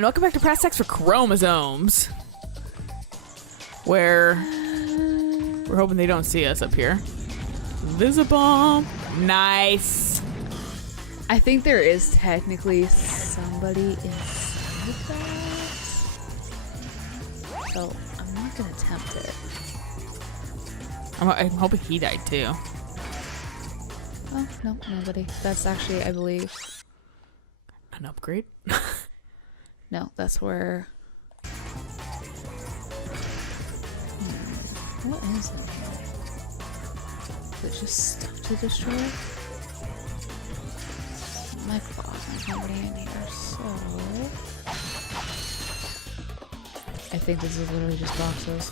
and welcome back to Press X for Chromosomes. Where we're hoping they don't see us up here. Visible. Nice. I think there is technically somebody inside us. So I'm not gonna attempt it. I'm hoping he died too. Oh, no, nobody. That's actually, I believe. An upgrade? No, that's where... What is it here? Is it just stuff to destroy? My claws, there's nobody in here, so... I think this is literally just boxes.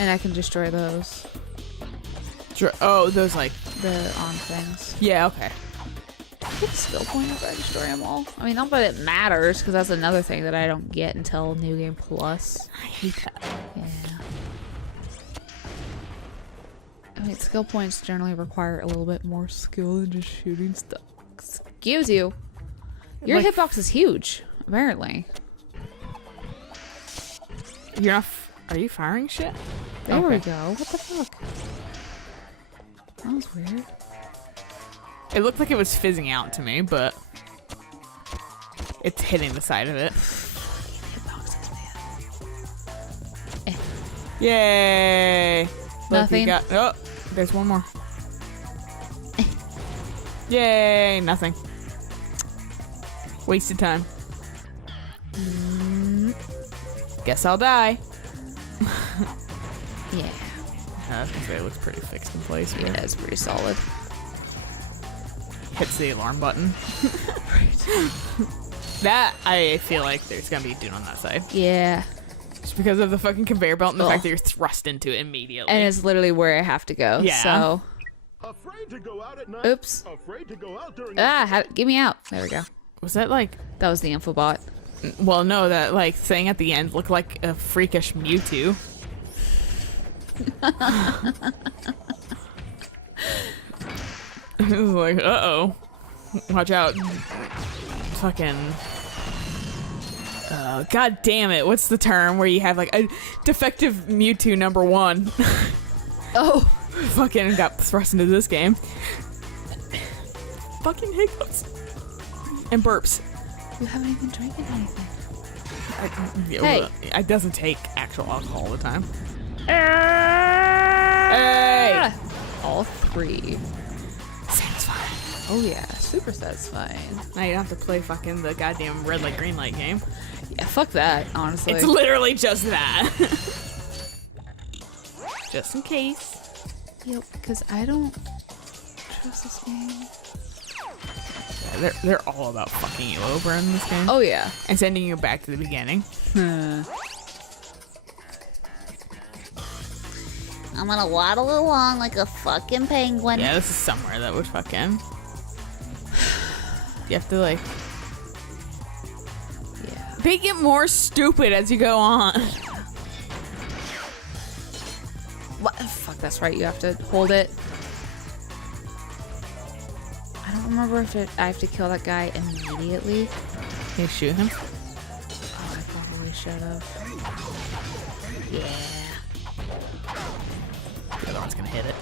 And I can destroy those. Oh, those like... The on things. Yeah, okay. I get a skill point if I destroy them all. I mean, not that it matters, because that's another thing that I don't get until New Game Plus. I hate that. Yeah. I mean, skill points generally require a little bit more skill than just shooting stuff. Excuse you. Your like, hitbox is huge, apparently. You're not... Are you firing shit? There we go. What the fuck? That was weird. It looked like it was fizzing out to me, but... It's hitting the side of it. Hitboxes, man. Yay! Nothing. Look, oh, there's one more. Yay! Nothing. Wasted time. Guess I'll die. Yeah. I was gonna say it looks pretty fixed in place. Yeah, it's pretty solid. Hits the alarm button. That, I feel like there's gonna be a dude on that side. Yeah. Just because of the fucking conveyor belt and the fact that you're thrust into it immediately. And it's literally where I have to go. Yeah. So. Afraid to go out at night. Oops. Afraid to go out during Get me out. There we go. Was that like... That was the infobot. Well, no, that like thing at the end looked like a freakish Mewtwo. It was like, uh-oh. Watch out. Fucking... God damn it. What's the term where you have like a defective Mewtwo #1? Oh. Fucking got thrust into this game. Fucking hiccups. And burps. You haven't even drinking anything. Hey. It doesn't take actual alcohol all the time. Hey! All three. Satisfying. Oh yeah, super satisfying. Now you don't have to play fucking the goddamn red light, green light game. Yeah, fuck that, honestly. It's literally just that. Just in case. Yep, because I don't trust this game. Yeah, they're all about fucking you over in this game. Oh yeah. And sending you back to the beginning. I'm gonna waddle along like a fucking penguin. Yeah, this is somewhere that would fucking... You have to like... Yeah. They get more stupid as you go on. What? Fuck, that's right. You have to hold it. I don't remember if I have to kill that guy immediately. Can you shoot him? Oh, I probably should have. Yeah. The other one's gonna hit it.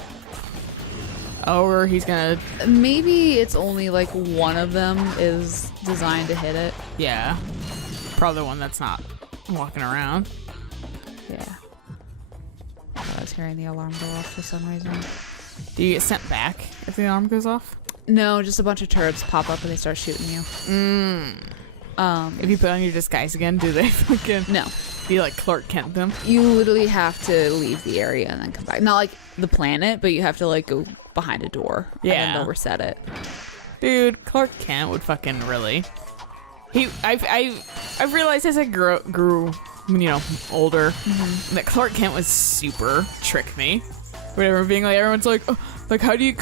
Or he's gonna... Maybe it's only like one of them is designed to hit it. Yeah. Probably the one that's not walking around. Yeah. I was hearing the alarm go off for some reason. Do you get sent back if the alarm goes off? No, just a bunch of turrets pop up and they start shooting you. If you put on your disguise again, do they fucking... No. Do you like Clark Kent them? You literally have to leave the area and then come back. Not like the planet, but you have to like go behind a door. Yeah. And then they'll reset it. Dude, Clark Kent would fucking really... I've realized as I grew you know, older, that Clark Kent was super trick me. Whatever, being like, everyone's like, oh, like, how do you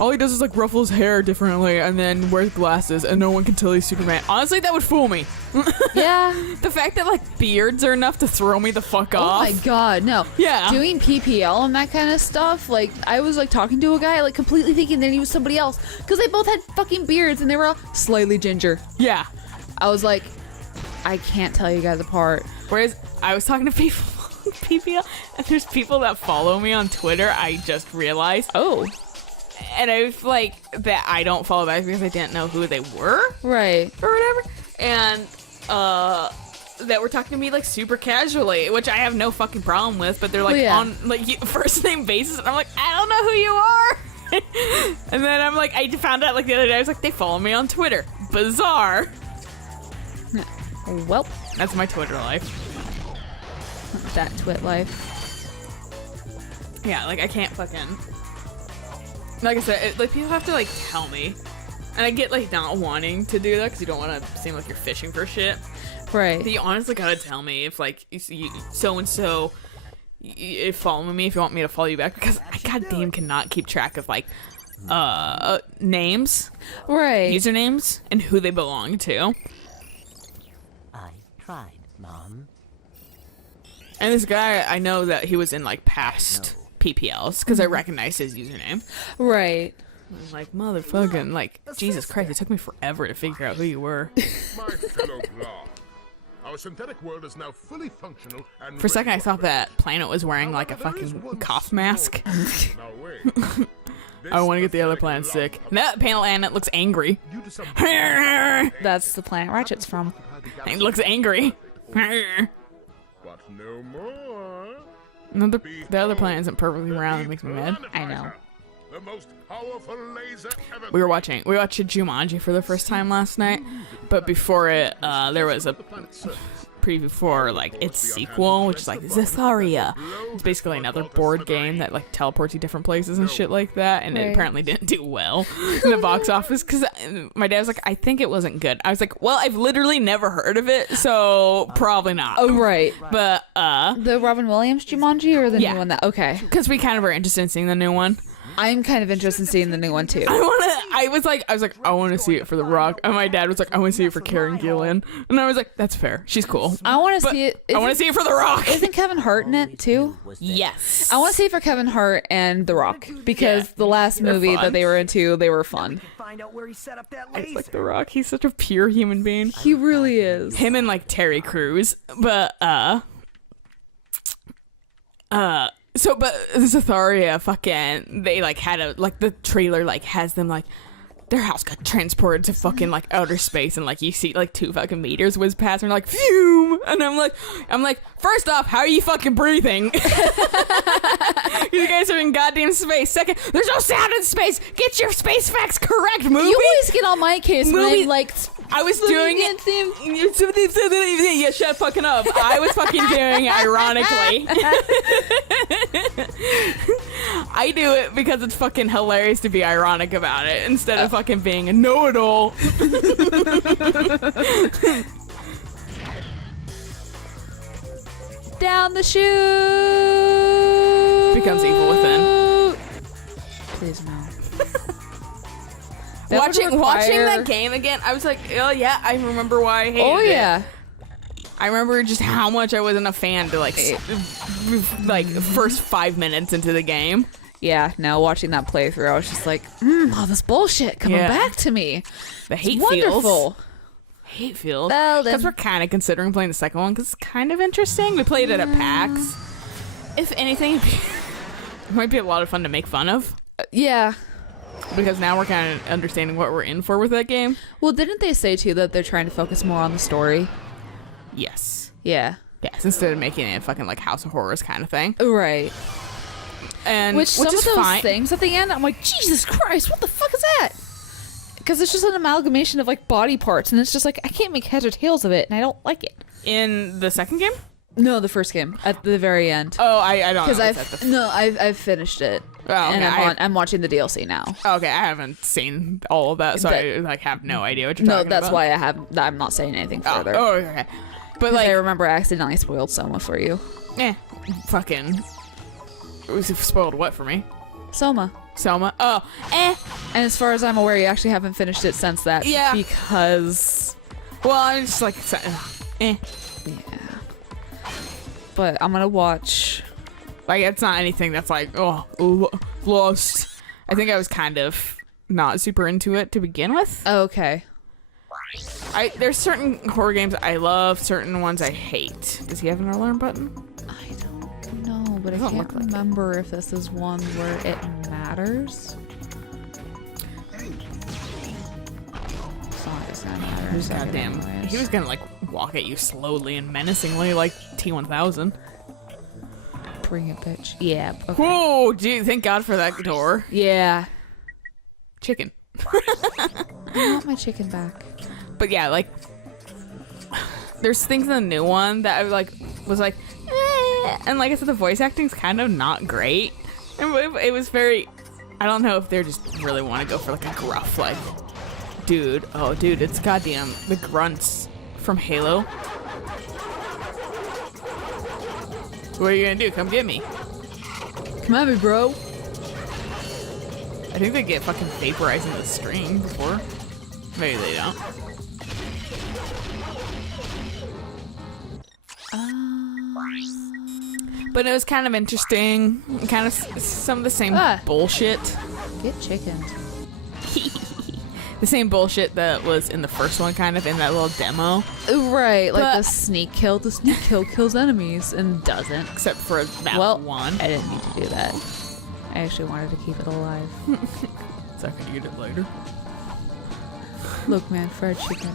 all he does is like ruffle his hair differently and then wears glasses and no one can tell he's Superman. Honestly, that would fool me. Yeah. The fact that like beards are enough to throw me the fuck off. Oh my god, no. Yeah. Doing PPL and that kind of stuff, like, I was like talking to a guy, like completely thinking that he was somebody else. Because they both had fucking beards and they were all slightly ginger. Yeah. I was like, I can't tell you guys apart. Whereas I was talking to people, and there's people that follow me on Twitter. I just realized. Oh. And I was like, that I don't follow back because I didn't know who they were. Right. Or whatever. And, that were talking to me like super casually, which I have no fucking problem with, but they're like on like first name basis, and I'm like, I don't know who you are. And then I'm like, I found out like the other day, I was like, they follow me on Twitter. Bizarre. Well, that's my Twitter life. That Twit life. Yeah, like I can't fucking. Like I said, like people have to like tell me, and I get like not wanting to do that because you don't want to seem like you're fishing for shit. Right. But you honestly gotta tell me if like so and so follow me if you want me to follow you back, because I goddamn cannot keep track of like names, right, usernames, and who they belong to. I tried, Mom. And this guy, I know that he was in like past PPLs because I recognize his username. Right. I'm like, motherfucking, like, Jesus Christ, it took me forever to figure out who you were. My fellow Blah, our synthetic world is now fully functional and For a second, I thought that Planet was wearing like a fucking cough mask. Now wait. I want to get the other planet sick. That Planet looks angry. That's the planet Ratchet's from. It looks angry. But no more. No, the other planet isn't perfectly round. It makes me mad. I know. The most powerful laser ever. We watched Jumanji for the first time last night, but before it, there was a preview for like its sequel, which is like Zatharia. It's basically another board game that like teleports you different places and shit like that, and it apparently didn't do well in the box office because my dad was like, I think it wasn't good. I was like, well, I've literally never heard of it, so probably not. Oh, right. But the Robin Williams Jumanji or the new one that? Okay. Because we kind of are interested in seeing the new one. I'm kind of interested in seeing the new one too. I was like, I want to see it for The Rock, and my dad was like, I want to see it for Karen Gillan, and I was like, that's fair, she's cool. I want to see it. I want to see it for The Rock. Isn't Kevin Hart in it too? Yes. I want to see it for Kevin Hart and The Rock because the last movie that they were into, they were fun. Find out where he set up that I laser. like The Rock. He's such a pure human being. He really is. Him and like Terry Crews, but but Zatharia fucking, they like had a, like the trailer like has them like their house got transported to fucking like outer space, and like you see like 2 fucking meters whiz past and like phew, and I'm like first off, how are you fucking breathing? You guys are in goddamn space. Second, there's no sound in space. Get your space facts correct, movie. You always get on my case when Movie- I'm like, I was doing it. Yeah, shut fucking up. I was fucking doing it ironically. I do it because it's fucking hilarious to be ironic about it instead of fucking being a know-it-all. down the chute. Becomes evil within. Please no. Watching that game again, I was like, oh yeah, I remember why I hated it. Oh yeah. I remember just how much I wasn't a fan to like first 5 minutes into the game. Yeah, no, watching that playthrough, I was just like, all this bullshit coming back to me. The hate it's wonderful. feels. Hate feels. Well, then- Because we're kind of considering playing the second one because it's kind of interesting. We played it at PAX. If anything, it might be a lot of fun to make fun of. Yeah. Because now we're kind of understanding what we're in for with that game. Well, didn't they say too that they're trying to focus more on the story? Yes. Yeah. Yes, instead of making it fucking like House of Horrors kind of thing. Right. And Which some is of those fine. things at the end, I'm like, Jesus Christ, what the fuck is that? Because it's just an amalgamation of like body parts, and it's just like I can't make heads or tails of it, and I don't like it. In the second game? No, the first game at the very end. Oh, I don't know. Because I've finished it. Oh, okay. And I'm watching the DLC now. Okay, I haven't seen all of that, so I like have no idea what you're talking about. No, that's why I'm not saying anything further. Oh, okay. But Like, like, I remember I accidentally spoiled Soma for you. fucking. It was spoiled what for me? Soma. Selma. Oh, And as far as I'm aware, you actually haven't finished it since that. Yeah. Because. Well, I'm just like, Yeah. But I'm gonna watch. Like it's not anything that's like, lost. I think I was kind of not super into it to begin with. Oh, okay. There's certain horror games I love, certain ones I hate. Does he have an alarm button? I don't know, but I Doesn't can't look like it. remember if this is one where it matters. It's not gonna matter. in a second Goddamn. anyways. He was gonna like walk at you slowly and menacingly like T-1000. Bring it, bitch. Yeah. Okay. Whoa, dude, thank God for that door. Yeah. Chicken. I want my chicken back. But yeah, like, there's things in the new one that I was like, and like I said, the voice acting's kind of not great. And it was very, I don't know if they just really want to go for like a gruff, like, dude, it's goddamn the grunts from Halo. What are you gonna do? Come get me. Come at me, bro. I think they get fucking vaporized in the stream before. Maybe they don't. But it was kind of interesting. Kind of some of the same bullshit. Get chickened. The same bullshit that was in the first one, kind of in that little demo. Right, like But- the sneak kill. The sneak kill kills enemies and doesn't. Except for that one. I didn't need to do that. I actually wanted to keep it alive. So I could eat it later. Look, man, fried chicken.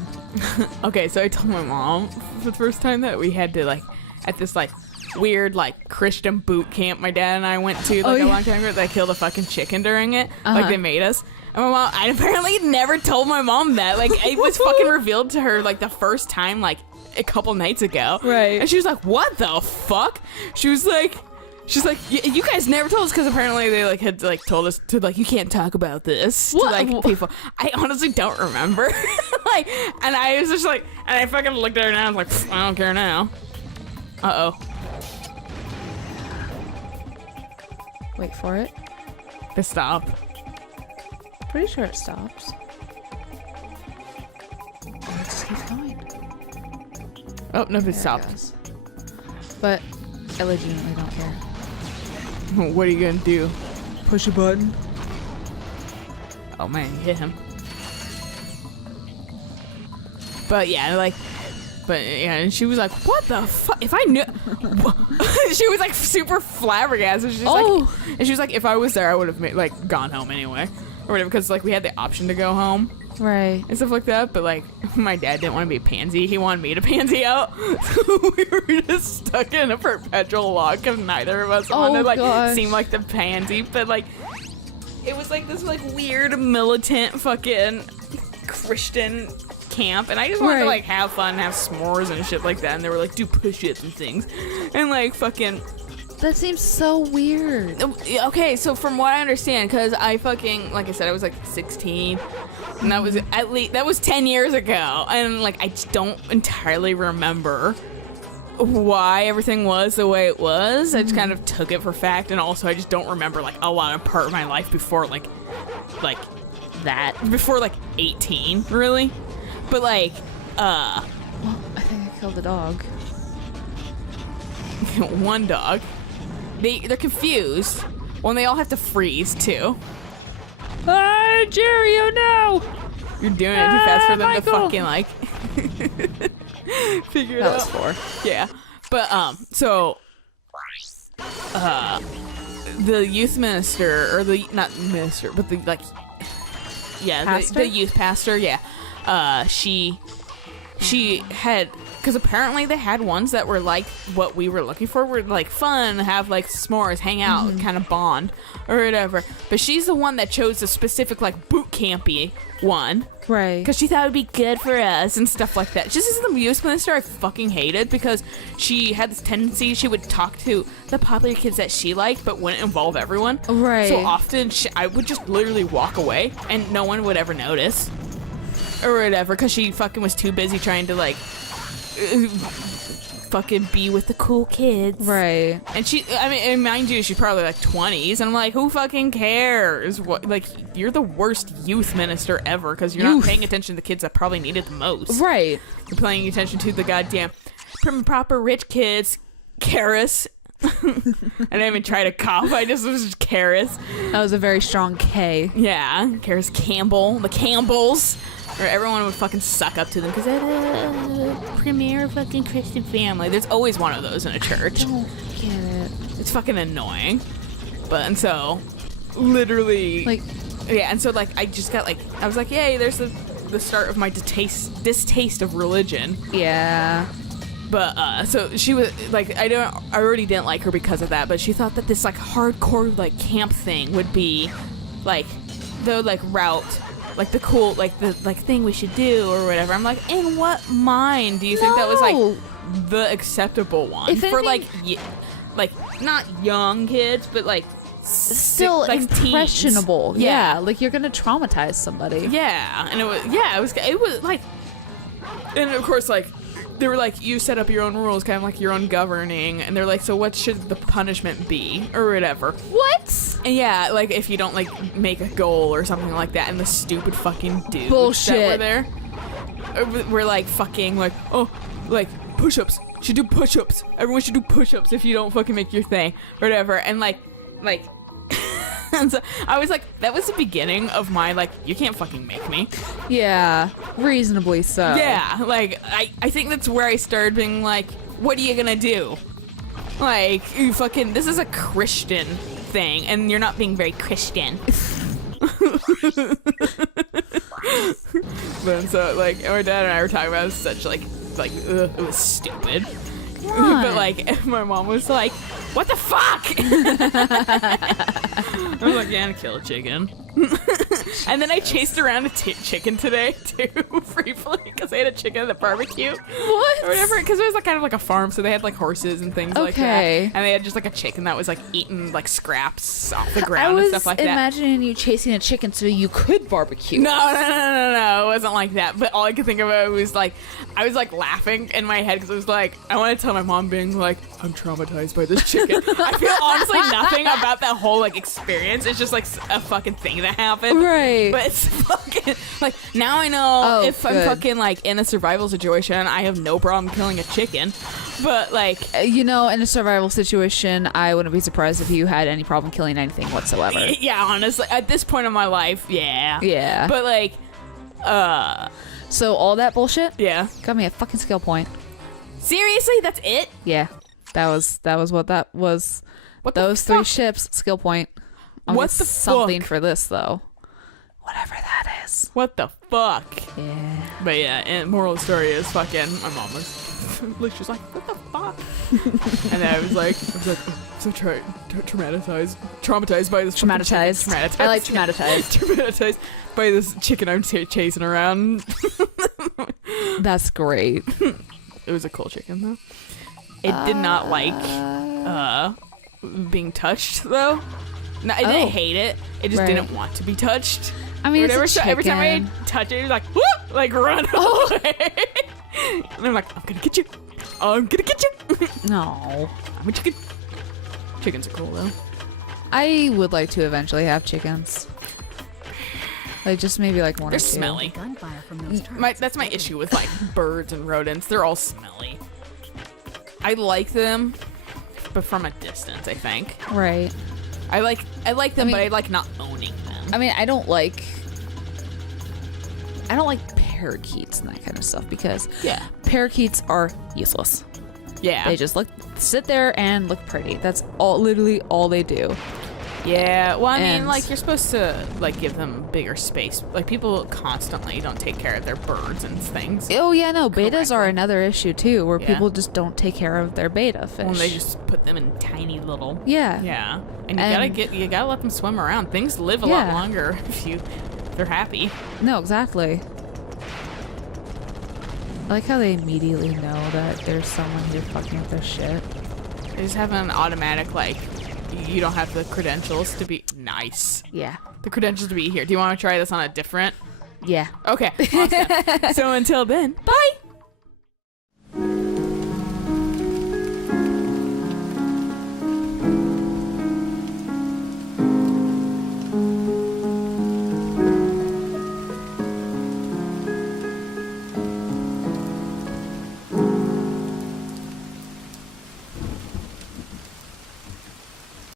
Okay, so I told my mom for the first time that we had to like at this like weird like Christian boot camp my dad and I went to like a long time ago. They killed a fucking chicken during it. Like they made us. And my mom, I apparently never told my mom that. Like it was fucking revealed to her like the first time like a couple nights ago. Right. And she was like, "What the fuck?" She's like, you guys never told us because apparently they like had like told us to like you can't talk about this to like people. I honestly don't remember. Like, and I was just like, and I fucking looked at her and I was like, I don't care now. Uh oh. Wait for it. To stop. Pretty sure it stops. Oh, it just keeps going. Oh no, it There stopped. goes. But I legitimately don't care. What are you gonna do? Push a button. Oh man, you hit him. But yeah, like, and she was like, "What the fuck? If I knew," she was like super flabbergasted. She's like, and she was like, "If I was there, I would have like gone home anyway, or whatever." Because like we had the option to go home Right. and stuff like that. But like, my dad didn't want to be a pansy. He wanted me to pansy out. So we were just stuck in a perpetual log because neither of us wanted to like seem like the pansy. But like, it was like this like weird militant fucking Christian camp, and I just wanted to like have fun, have s'mores and shit like that. And they were like, do push-ups and things, and like fucking. That seems so weird. Okay, so from what I understand, because I fucking, like I said, I was like 16, and that was at least, that was 10 years ago, and like I just don't entirely remember why everything was the way it was. I just kind of took it for fact, and also I just don't remember like a lot of part of my life before like that, before like 18, really. But like, Well, I think I killed a dog. one dog. They're confused. Well, and they all have to freeze too. Ah, Jerry, oh no! You're doing it too fast for them to Michael. fucking like figure it That out. was 4. Yeah, but so the youth minister, or the not minister, but the like, yeah, Pastor? the youth pastor. Yeah, she had, because apparently they had ones that were like what we were looking for, were like fun, have like s'mores, hang out, kind of bond or whatever. But she's the one that chose the specific like boot campy one, Right. because she thought it would be good for us and stuff like that. Just as the youth minister, I fucking hated, because she had this tendency, she would talk to the popular kids that she liked, but wouldn't involve everyone. Right. So often I would just literally walk away and no one would ever notice or whatever, because she fucking was too busy trying to like fucking be with the cool kids. Right. And she, I mean, and mind you, she's probably like 20s, and I'm like, who fucking cares? What, like, you're the worst youth minister ever, because you're not paying attention to the kids that probably need it the most. Right. You're paying attention to the goddamn prim and proper rich kids. Karis. I didn't even try to cough, I just was just Karis. That was a very strong K. Yeah, Karis Campbell, the Campbells. Or everyone would fucking suck up to them because they're the premier fucking Christian family. There's always one of those in a church. Don't get it. It's fucking annoying. And so, literally, Like, yeah, and so, like, I just got, like, I was like, yay, there's the start of my distaste of religion. yeah. But, so she was, like, I already didn't like her because of that, but she thought that this, like, hardcore, like, camp thing would be, like, the, like, route, like, the cool, like, the, like, thing we should do or whatever. I'm like, in what mind do you think that was, No. like, the acceptable one? If For, anything- like, not young kids, but, like, Still like impressionable. teens. Yeah, like you're gonna traumatize somebody. Yeah, and it was like, and of course, like, they were like, you set up your own rules, kind of like your own governing, and they're like, so what should the punishment be, or whatever. What? And yeah, like, if you don't, like, make a goal or something like that, and the stupid fucking dudes Bullshit. that were there, were like, fucking, like, oh, like, push-ups, should do push-ups, everyone should do push-ups if you don't fucking make your thing, or whatever, and, like, and so I was like, that was the beginning of my, like, you can't fucking make me. Yeah, reasonably so. Yeah, like, I think that's where I started being like, what are you gonna do? Like, you fucking, this is a Christian thing, and you're not being very Christian. But so, like, my dad and I were talking about it, such, like, ugh, it was stupid. But, like, my mom was like, what the fuck? I was like, yeah, I'm gonna kill a chicken. And then I chased around a chicken today, too, briefly, because they had a chicken at the barbecue. What? Or whatever, because it was, like, kind of like a farm, so they had, like, horses and things like that. Okay. And they had just, like, a chicken that was, like, eating, like, scraps off the I ground was and stuff like that. imagining you chasing a chicken so you could barbecue. No, it wasn't like that. But all I could think about was, like, I was, like, laughing in my head because it was like, I want to tell my mom being like, I'm traumatized by this chicken. I feel honestly nothing about that whole, like, experience. It's just, like, a fucking thing that happened. Right. But it's fucking, like, now I know Oh, if I'm good. fucking, like, in a survival situation, I have no problem killing a chicken. But, like, You know, in a survival situation, I wouldn't be surprised if you had any problem killing anything whatsoever. yeah, honestly, at this point in my life, yeah. Yeah. But, like, So all that bullshit yeah. got me a fucking skill point. Seriously? That's it? Yeah. That was what that was. What the Those three fuck? ships, skill point. I'll What get the something fuck? for this though. Whatever that is. What the fuck? Yeah. But yeah, and moral of the story is fucking, my mom was, like, she was like, what the fuck? And then I was like, oh, so traumatized by this fucking chicken. Traumatized. I like traumatized. Traumatized by this chicken I'm chasing around. That's great. It was a cool chicken though. It did not like being touched though. No, I didn't hate it. It just Right. didn't want to be touched. I mean, Whatever. it's a So every time I chicken. touch it, it was like, whoop, like run away. And I'm like, I'm gonna get you. I'm gonna get you. No. I'm a chicken. Chickens are cool though. I would like to eventually have chickens. Like just maybe like one They're or two. smelly. Gunfire from those turrets. That's my issue with like birds and rodents. They're all smelly. I like them, but from a distance, I think. Right. I like them, I mean- but I like not owning them. I mean, I don't like parakeets and that kind of stuff because Yeah. parakeets are useless. Yeah. They just sit there and look pretty. That's literally all they do. Yeah, well, I mean, And- like, you're supposed to, like, give them bigger space. Like, people constantly don't take care of their birds and things. Oh yeah, no, betas are Correctly. another issue too, where Yeah. people just don't take care of their beta fish. When they just put them in tiny little... yeah. Yeah. And And- you gotta let them swim around. Things live a lot Yeah. longer if they're happy. No, exactly. I like how they immediately know that there's someone here fucking with their shit. They just have an automatic, like, you don't have the credentials to be... Nice. Yeah. The credentials to be here. Do you want to try this on a different... Yeah. Okay, awesome. So until then, bye!